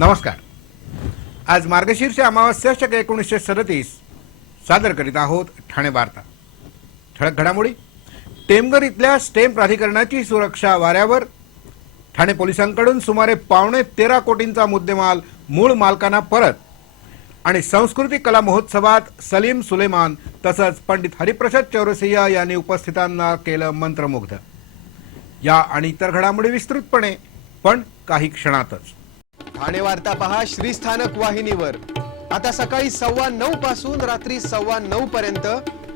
नमस्कार। आज मार्गशीर्ष अमावास्या शक 1937 सादर करीत आहोत ठाणे वार्ता। ठळक घडामोडी। टेमघर इथल्या स्टेम प्राधिकरणाची सुरक्षा वाऱ्यावर। ठाणे पोलिसांकडून सुमारे 13.25 कोटींचा मुद्देमाल मूळ मालकांना परत। आणि सांस्कृतिक कला महोत्सवात सलीम सुलेमान तसंच पंडित हरिप्रसाद चौरसिया यांनी उपस्थितांना केलं मंत्रमुग्ध। या आणि इतर घडामोडी विस्तृतपणे पण काही क्षणातच। ठाणे वार्ता पहा श्रीस्थानक वाहिनीवर। आता सकाळी 9:15 पासून रात्री 9:15 पर्यंत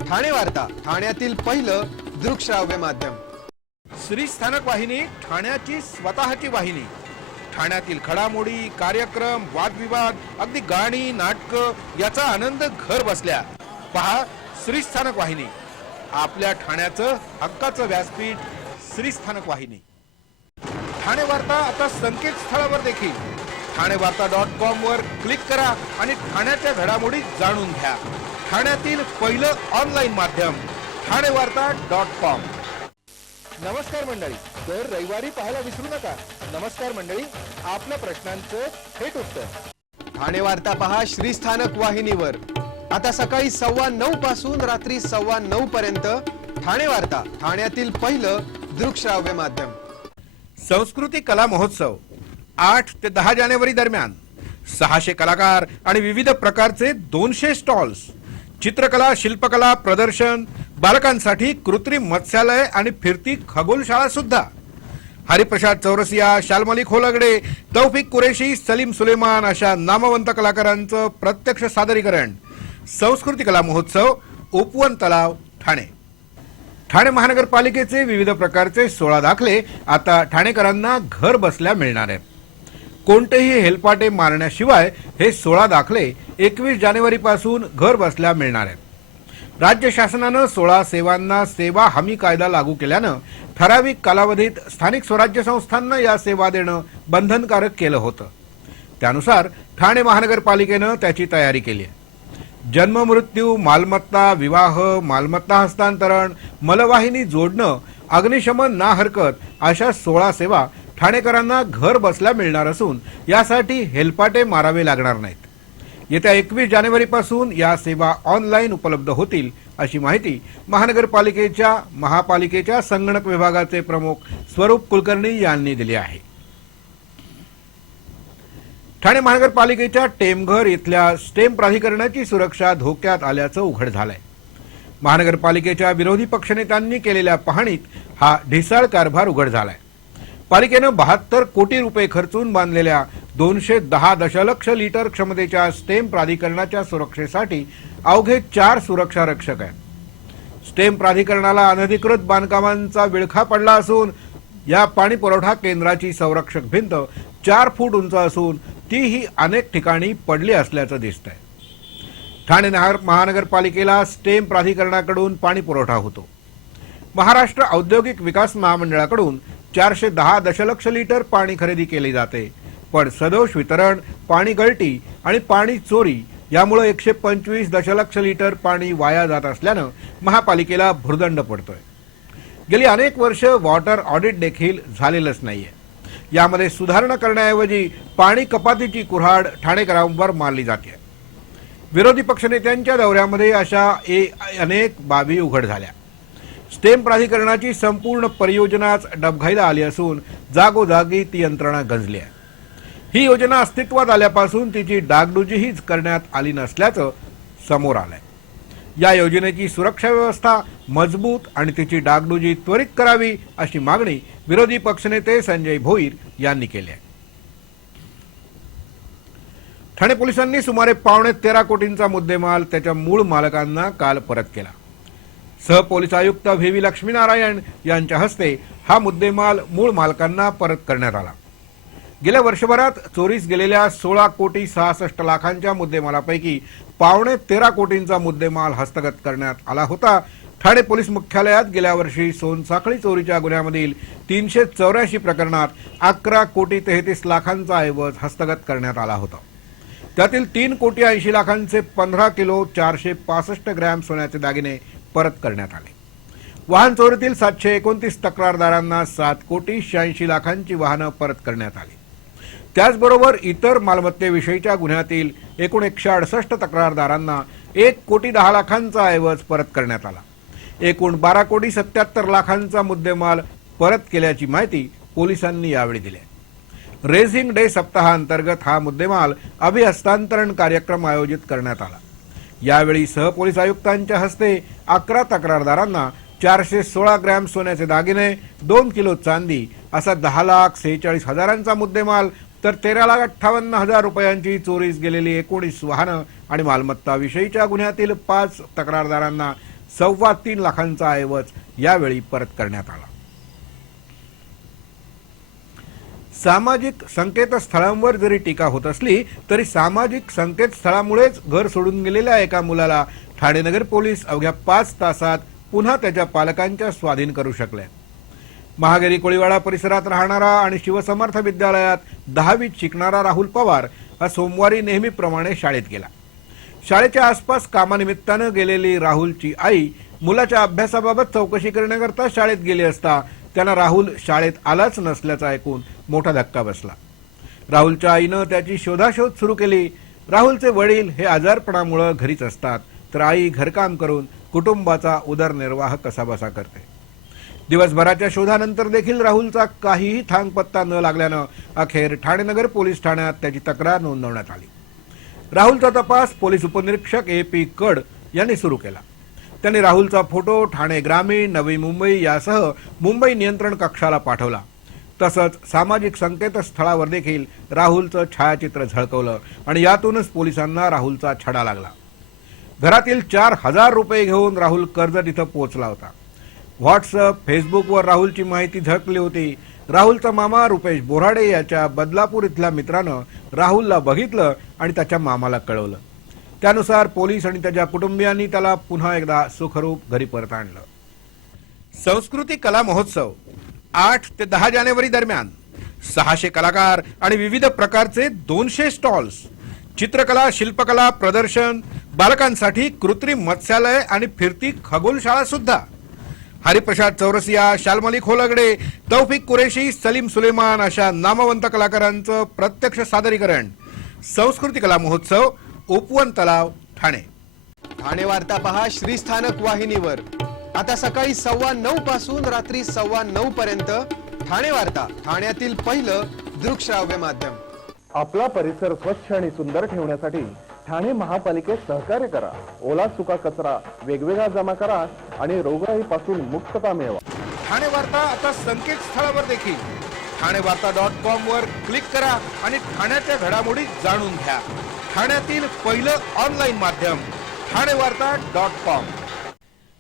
ठाणे वार्ता, ठाण्यातील पहिलं दृकश्राव्य माध्यम। श्रीस्थानक वाहिनी ठाण्याची स्वतःची वाहिनी। ठाण्यातील घडामोडी, कार्यक्रम, वादविवाद, अगदी गाणी, नाटक याचा आनंद घर बसल्या। पहा श्रीस्थानक वाहिनी, आपल्या ठाण्याचं हक्काचं व्यासपीठ श्रीस्थानक वाहिनी। ठाणे वार्ता आता संकेतस्थळावर देखील ठाणेवार्ता.com वर क्लिक करा आणि ठाण्याच्या घडामोडी जाणून घ्या। ठाण्यातील पहिलं ऑनलाईन माध्यम ठाणेवार्ता.com। नमस्कार मंडळी, तर रविवारी पाहायला विसरू नका। नमस्कार मंडळी, आपल्या प्रश्नांचं थेट उत्तर। ठाणे वार्ता पहा श्रीस्थानक वाहिनीवर। आता सकाळी 9:15 पासून रात्री 9:15 पर्यंत ठाणे वार्ता, ठाण्यातील पहिलं दृकश्राव्य माध्यम। सांस्कृतिक कला महोत्सव 8 ते 10 जानेवारी दरम्यान 600 कलाकार आणि विविध प्रकारचे 200 स्टॉल्स, चित्रकला, शिल्पकला प्रदर्शन, बालकांसाठी कृत्रिम मत्स्यालय आणि फिरती खगोलशाळा सुद्धा। हरिप्रसाद चौरसिया, शालमली खोलगडे, तौफिक कुरेशी, सलीम सुलेमान अशा नामवंत कलाकारांचं प्रत्यक्ष सादरीकरण। सांस्कृतिक कला महोत्सव, उपवन तलाव, ठाणे। ठाणे महानगरपालिकेचे विविध प्रकारचे 16 दाखले आता ठाणेकरांना घर बसल्या मिळणार आहेत। कोणतेही हेलपाटे मारण्याशिवाय हे 16 दाखले 21 जानेवारी पासून घर बसल्या मिळणार आहेत। राज्य शासनानं 16 सेवांना सेवा हमी कायदा लागू केल्यानं ठराविक कालावधीत स्थानिक स्वराज्य संस्थांना या सेवा देणं बंधनकारक केलं होतं। त्यानुसार ठाणे महानगरपालिकेनं त्याची तयारी केली आहे। जन्म, मृत्यू, मालमत्ता, विवाह, मालमत्ता हस्तांतरण, मलवाहिनी जोडणं, अग्निशमन ना हरकत अशा 16 सेवा ठाणेकरांना घर बसल्या मिळणार असून यासाठी हेलपाटे मारावे लागणार नाहीत। येत्या 21 जानेवारी पासून या सेवा ऑनलाईन उपलब्ध होतील अशी माहिती महापालिकेच्या संगणक विभागाचे प्रमुख स्वरूप कुलकर्णी यांनी दिली आहे। ठाणे महानगरपालिकेच्या टेमघर इथल्या स्टेम प्राधिकरणाची सुरक्षा धोक्यात आल्याचं उघड झालंय। महानगरपालिकेच्या विरोधी पक्षनेत्यांनी केलेल्या पाहणीत हा ढिसाळ कारभार उघड झालाय। पालिकेनं 72 कोटी रुपये खर्चून बांधलेल्या 210 दशलक्ष लिटर क्षमतेच्या स्टेम प्राधिकरणाच्या सुरक्षेसाठी अवघे 4 सुरक्षा रक्षक आहेत। स्टेम प्राधिकरणाला अनधिकृत बांधकामांचा विळखा पडला असून या पाणी पुरवठा केंद्राची संरक्षक भिंत 4 फूट उंच असून तीही अनेक ठिकाणी पडली असल्याचं दिसतंय। ठाणे महानगरपालिकेला स्टेम प्राधिकरणाकडून पाणी पुरवठा होतो। महाराष्ट्र औद्योगिक विकास महामंडळाकडून 410 दशलक्ष लिटर पाणी खरेदी केली जाते, पण सदोष वितरण, पाणी गळती आणि पाणी चोरी यामुळे 125 दशलक्ष लिटर पाणी वाया जात असल्यानं महापालिकेला भुर्दंड पडतोय। गेली अनेक वर्ष वॉटर ऑडिट देखील झालेलंच नाहीये। यामध्ये सुधारणा करण्याऐवजी पाणी कपातीची कुऱ्हाड ठाणेकरांवर मारली जाते। विरोधी पक्षनेत्यांच्या दौऱ्यामध्ये अशा अनेक बाबी उघड झाल्या। स्टेम प्राधिकरणाची संपूर्ण परियोजनाच डबघाईला आली असून जागोजागी ती यंत्रणा गंजली आहे। ही योजना अस्तित्वात आल्यापासून तिची डागडुजीही करण्यात आली नसल्याचं समोर आलंय। या योजनेची सुरक्षा व्यवस्था मजबूत आणि तिची डागडुजी त्वरित करावी अशी मागणी विरोधी पक्षनेते संजय भोईर यांनी केली आहे। ठाणे पोलिसांनी सुमारे 13.25 कोटींचा मुद्देमाल त्याच्या मूळ मालकांना काल परत केला। सहपोलीस आयुक्त व्ही लक्ष्मीनारायण यांच्या हस्ते हा मुद्देमाल मूळ मालकांना परत करण्यात आला। गेल्या वर्षभरात चोरीस गेलेल्या 16 कोटी 66 लाखांच्या मुद्देमालापैकी 13.25 कोटींचा मुद्देमाल हस्तगत करण्यात आला होता। ठाणे पोलीस मुख्यालयात गेल्या वर्षी सोनसाखळी चोरीच्या गुन्ह्यामधील 384 प्रकरणात 11 कोटी 33 लाखांचा ऐवज हस्तगत करण्यात आला होता। त्यातील 3 कोटी 80 लाखांचे 15 किलो 465 ग्रॅम सोन्याचे दागिने परत करण्यात आले। वाहन चोरीतील 729 तक्रारदारांना 7 कोटी 86 लाखांची वाहनं परत करण्यात आली। त्याचबरोबर इतर मालमत्तेविषयीच्या गुन्ह्यातील एकूण 168 तक्रारदारांना 1,10,00,000चा ऐवज परत करण्यात आला. एकूण 12,77,00,000चा मुद्देमाल परत केल्याची माहिती पोलिसांनी यावेळी दिली. रेझिंग डे सप्ताहांतर्गत हा मुद्देमाल अभिहस्तांतरण कार्यक्रम आयोजित करण्यात आला. यावेळी सहपोलीस आयुक्तांच्या हस्ते 11 तक्रारदारांना 416 ग्रॅम सोन्याचे दागिने, 2 किलो चांदी असा 10,46,000चा मुद्देमाल तर 13,58,000 रुपयांची चोरीस गेलेली 19 वाहनं आणि मालमत्ता विषयीच्या गुन्ह्यातील 5 तक्रारदारांना 3.25 लाखांचा ऐवज यावेळी परत करण्यात आला. सामाजिक संकेतस्थळांवर जरी टीका होत असली तरी सामाजिक संकेतस्थळामुळेच घर सोडून गेलेल्या एका मुलाला ठाणे नगर पोलीस अवघ्या 5 तासात पुन्हा त्याच्या पालकांच्या स्वाधीन करू शकले. महागेरी कोळीवाडा परिसरात राहणारा आणि शिवसमर्थ विद्यालयात 10वीत शिकणारा राहुल पवार हा सोमवारी नेहमीप्रमाणे शाळेत गेला. शाळेच्या आसपास कामानिमित्तानं गेलेली राहुलची आई मुलाच्या अभ्यासाबाबत चौकशी करण्याकरता शाळेत गेली असता त्यांना राहुल शाळेत आलाच नसल्याचं ऐकून मोठा धक्का बसला. राहुलच्या आईनं त्याची शोधाशोध सुरू केली. राहुलचे वडील हे आजारपणामुळे घरीच असतात तर आई घरकाम करून कुटुंबाचा उदरनिर्वाह कसाबसा करते. दिवसभराच्या शोधानंतर देखील राहुलचा काहीही थांगपत्ता न लागल्यानं अखेर ठाणे नगर पोलीस ठाण्यात त्याची तक्रार नोंदवण्यात आली. राहुलचा तपास पोलीस उपनिरीक्षक AP कड यांनी सुरू केला. त्यांनी राहुलचा फोटो ठाणे ग्रामीण, नवी मुंबई यासह मुंबई नियंत्रण कक्षाला पाठवला. तसंच सामाजिक संकेतस्थळावर देखील राहुलचं छायाचित्र झळकवलं आणि यातूनच पोलिसांना राहुलचा छडा लागला. घरातील 4,000 रुपये घेऊन राहुल कर्जत इथं पोहोचला होता. व्हॉट्सअप, फेसबुकवर राहुलची माहिती झळकली होती. राहुलचा मामा रुपेश बोराडे याच्या बदलापूर इथल्या मित्रानं राहुलला बघितलं आणि त्याच्या मामाला कळवलं. त्यानुसार पोलीस आणि त्याच्या कुटुंबियांनी त्याला पुन्हा एकदा सुखरूप घरी परत आणलं. संस्कृती कला महोत्सव 8 ते 10 जानेवारी दरम्यान 600 कलाकार आणि विविध प्रकारचे 200 स्टॉल्स, चित्रकला, शिल्पकला प्रदर्शन, बालकांसाठी कृत्रिम मत्स्यालय आणि फिरती खगोलशाळा सुद्धा. हरिप्रसाद चौरसिया, शालमली खोलगडे, तौफिक कुरेशी, सलीम सुलेमान अशा नामवंत कलाकारांचं प्रत्यक्ष सादरीकरण. संस्कृती कला महोत्सव, उपवन तलाव, ठाणे. ठाणे वार्ता पहा श्रीस्थानक वाहिनीवर. आता सकाळी 9:15 पासून रात्री 9:15 पर्यंत ठाणे वार्ता, ठाण्यातील पहिलं दृकश्राव्य माध्यम. आपला परिसर स्वच्छ आणि सुंदर ठेवण्यासाठी ठाणे महापालिकेत सहकार्य करा. ओला सुका कचरा वेगवेगळा जमा करा आणि रोगराईपासून मुक्तता मिळवा. ठाणे वार्ता आता संकेतस्थळावर देखील ठाणेवार्ता.com वर क्लिक करा आणि ठाण्याच्या घडामोडी जाणून घ्या. ठाण्यातील पहिलं ऑनलाईन माध्यम ठाणेवार्ता.com.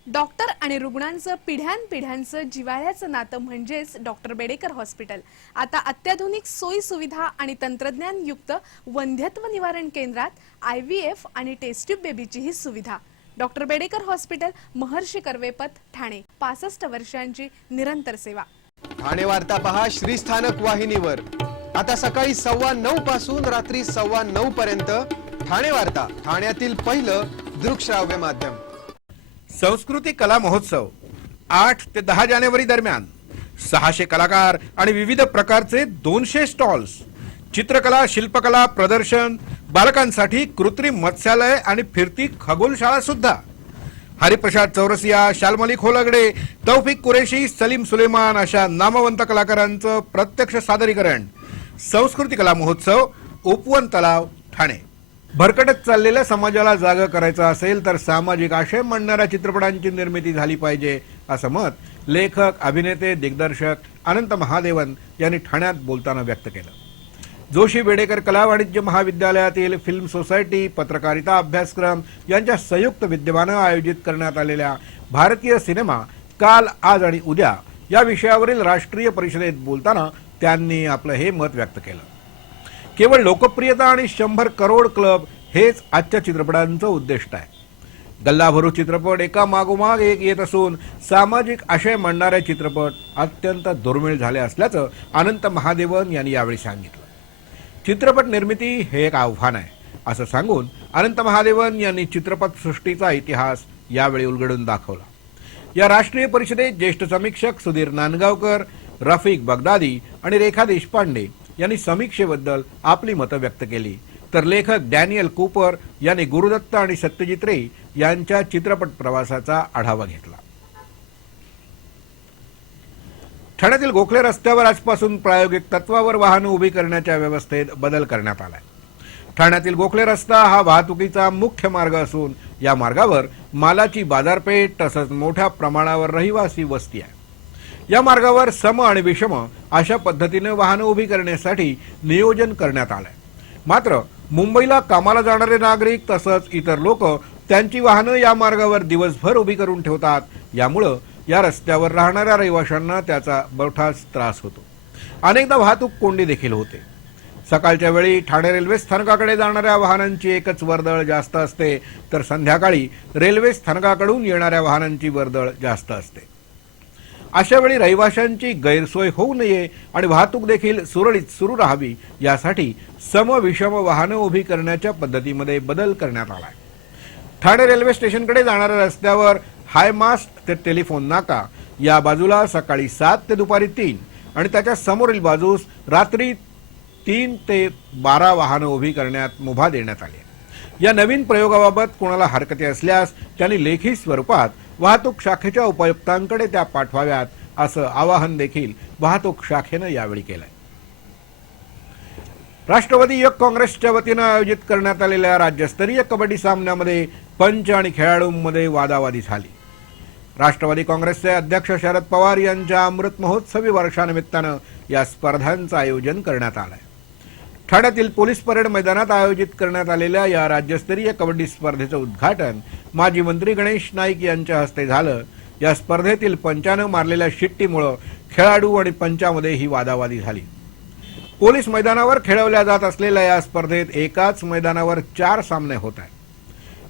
डॉक्टर आणि रुग्णांचं पिढ्यानपिढ्यांचं जिव्हाळ्याचं नातं म्हणजेच डॉक्टर बेडेकर हॉस्पिटल. आता अत्याधुनिक सोयी सुविधा आणि तंत्रज्ञान युक्त वंध्यत्व निवारण केंद्रात IVF आणि टेस्ट ट्यूब बेबीचीही सुविधा. डॉक्टर बेडेकर हॉस्पिटल, महर्षी कर्वेपथ, ठाणे. 65 वर्षांची निरंतर सेवा. ठाणे वार्ता पहा श्रीस्थानक वाहिनीवर. आता सकाळी 9:15 पासून रात्री 9:15 पर्यंत ठाणे वार्ता, ठाण्यातील पहिलं दृकश्राव्य माध्यम. संस्कृती कला महोत्सव 8 ते 10 जानेवारी दरम्यान 600 कलाकार आणि विविध प्रकारचे 200 स्टॉल्स, चित्रकला, शिल्पकला प्रदर्शन, बालकांसाठी कृत्रिम मत्स्यालय आणि फिरती खगोलशाळा सुद्धा. हरिप्रसाद चौरसिया, शालमली खोलगडे, तौफिक कुरेशी, सलीम सुलेमान अशा नामवंत कलाकारांचं प्रत्यक्ष सादरीकरण. संस्कृती कला महोत्सव, उपवन तलाव, ठाणे. भरकटत चाललेल्या समाजाला जागं करायचं असेल तर सामाजिक आशय मांडणाऱ्या चित्रपटांची निर्मिती झाली पाहिजे असं मत लेखक, अभिनेते, दिग्दर्शक अनंत महादेवन यांनी ठाण्यात बोलताना व्यक्त केलं. जोशी बेडेकर कला वाणिज्य महाविद्यालयातील फिल्म सोसायटी, पत्रकारिता अभ्यासक्रम यांच्या संयुक्त विद्यमानं आयोजित करण्यात आलेल्या भारतीय सिनेमा काल, आज आणि उद्या या विषयावरील राष्ट्रीय परिषदेत बोलताना त्यांनी आपलं हे मत व्यक्त केलं. केवळ लोकप्रियता आणि 100 करोड क्लब हेच आजच्या चित्रपटांचं उद्दिष्ट आहे. गल्लाभरू चित्रपट एका मागोमाग एक येत असून सामाजिक आशय मांडणारे चित्रपट अत्यंत दुर्मिळ झाले असल्याचं अनंत महादेवन यांनी यावेळी सांगितलं. चित्रपट निर्मिती हे एक आव्हान आहे असं सांगून अनंत महादेवन यांनी चित्रपटसृष्टीचा इतिहास यावेळी उलगडून दाखवला. या राष्ट्रीय परिषदेत ज्येष्ठ समीक्षक सुधीर नांदगावकर, रफिक बगदादी आणि रेखा देशपांडे यांनी समीक्षेबद्दल आपली मतं व्यक्त केली, तर लेखक डॅनियल कूपर यांनी गुरुदत्त आणि सत्यजित रे यांच्या चित्रपट प्रवासाचा आढावा घेतला. ठाण्यातील गोखले रस्त्यावर आजपासून प्रायोगिक तत्वावर वाहनं उभी करण्याच्या व्यवस्थेत बदल करण्यात आलाय. ठाण्यातील गोखले रस्ता हा वाहतुकीचा मुख्य मार्ग असून या मार्गावर मालाची बाजारपेठ तसंच मोठ्या प्रमाणावर रहिवासी वस्ती आहे. या मार्गावर सम आणि विषम अशा पद्धतीने वाहनं उभी करण्यासाठी नियोजन करण्यात आलंय. मात्र मुंबईला कामाला जाणारे नागरिक तसंच इतर लोक त्यांची वाहनं या मार्गावर दिवसभर उभी करून ठेवतात. यामुळं या रस्त्यावर राहणाऱ्या रहिवाशांना त्याचा मोठाच त्रास होतो. अनेकदा वाहतूक कोंडी देखील होते. सकाळच्या वेळी ठाणे रेल्वे स्थानकाकडे जाणाऱ्या वाहनांची एकच वर्दळ जास्त असते, तर संध्याकाळी रेल्वे स्थानकाकडून येणाऱ्या वाहनांची वर्दळ जास्त असते. अशा वेळी रहिवाशांची गैरसोय होऊ नये आणि वाहतूक देखील सुरळीत सुरू राहावी यासाठी सम विषम वाहनं उभी करण्याच्या पद्धतीमध्ये बदल करण्यात आलाय. ठाणे रेल्वे स्टेशनकडे जाणाऱ्या रस्त्यावर हायमास्ट ते टेलिफोन नाका या बाजूला सकाळी 7 ते दुपारी 3 आणि त्याच्या समोरील बाजूस रात्री 3 ते 12 वाहनं उभी करण्यात मुभा देण्यात आली. या नवीन प्रयोगाबाबत कोणाला हरकती असल्यास त्यांनी लेखी स्वरूपात वाहतूक शाखेच्या उपायुक्तांकडे त्या पाठवाव्यात असं आवाहन देखील वाहतूक शाखेनं यावेळी केलंय. राष्ट्रवादी युवक काँग्रेसच्या वतीनं आयोजित करण्यात आलेल्या राज्यस्तरीय कबड्डी सामन्यामध्ये पंच आणि खेळाडूंमध्ये वादावादी झाली. राष्ट्रवादी काँग्रेसचे अध्यक्ष शरद पवार यांच्या अमृत महोत्सवी वर्षानिमित्तानं या स्पर्धांचं आयोजन करण्यात आलंय. ठाण्यातील पोलीस परेड मैदानात आयोजित करण्यात आलेल्या या राज्यस्तरीय कबड्डी स्पर्धेचं उद्घाटन माजी मंत्री गणेश नाईक यांच्या हस्ते झालं. या स्पर्धेतील पंचानं मारलेल्या शिट्टीमुळे खेळाडू आणि पंचामध्ये ही वादावादी झाली. पोलीस मैदानावर खेळवल्या जात असलेल्या या स्पर्धेत एकाच मैदानावर 4 सामने होत आहेत.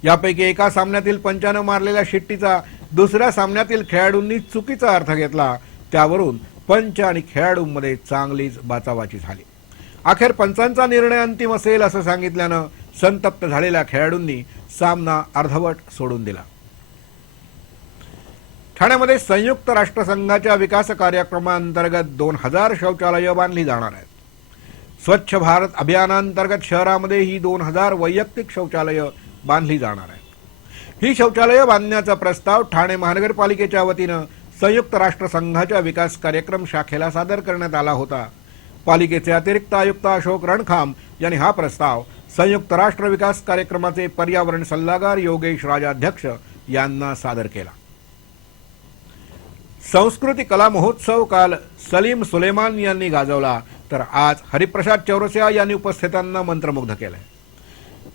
यापैकी एका सामन्यातील पंचानं मारलेल्या शिट्टीचा दुसऱ्या सामन्यातील खेळाडूंनी चुकीचा अर्थ घेतला. त्यावरून पंच आणि खेळाडूंमध्ये चांगलीच बाचाबाची झाली. अखेर पंचांचा निर्णय अंतिम असेल असं सांगितल्यानं संतप्त झालेल्या खेळाडूंनी सामना अर्धवट सोडून दिला. ठाण्यामध्ये संयुक्त राष्ट्रसंघाच्या विकास कार्यक्रमांतर्गत 2000 शौचालयं बांधली जाणार आहेत. स्वच्छ भारत अभियानांतर्गत शहरामध्ये ही 2000 वैयक्तिक शौचालयं बांधली जाणार आहेत. ही शौचालयं बांधण्याचा प्रस्ताव ठाणे महानगरपालिकेच्या वतीनं संयुक्त राष्ट्रसंघाच्या विकास कार्यक्रम शाखेला सादर करण्यात आला होता. पालिकेचे अतिरिक्त आयुक्त अशोक रणखाम यांनी हा प्रस्ताव संयुक्त राष्ट्र विकास कार्यक्रमाचे पर्यावरण सल्लागार योगेश राजाध्यक्ष यांना सादर केला. संस्कृती कला महोत्सव काल सलीम सुलेमान यांनी गाजवला, तर आज हरिप्रसाद चौरसिया यांनी उपस्थितांना मंत्रमुग्ध केले.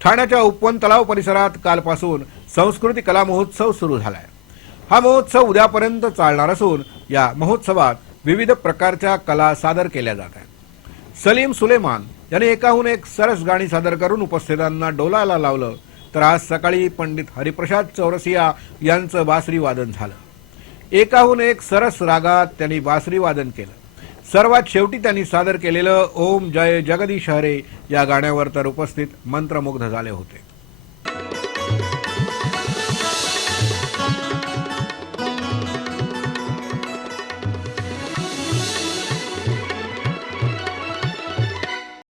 ठाण्याच्या उपवन तलाव परिसरात कालपासून संस्कृती कला महोत्सव सुरू झालाय. हा महोत्सव उद्यापर्यंत चालणार असून या महोत्सवात विविध प्रकारच्या कला सादर केल्या जात आहेत. सलीम सुलेमान यांनी एकाहून एक सरस गाणी सादर करून उपस्थितांना डोलायला लावलं, तर आज सकाळी पंडित हरिप्रसाद चौरसिया यांचं बासरी वादन झालं. एकाहून एक सरस रागात त्यांनी बासरी वादन केलं. सर्वात शेवटी त्यांनी सादर केलेलं ओम जय जगदीश हरे या गाण्यावर तर उपस्थित मंत्रमुग्ध झाले होते.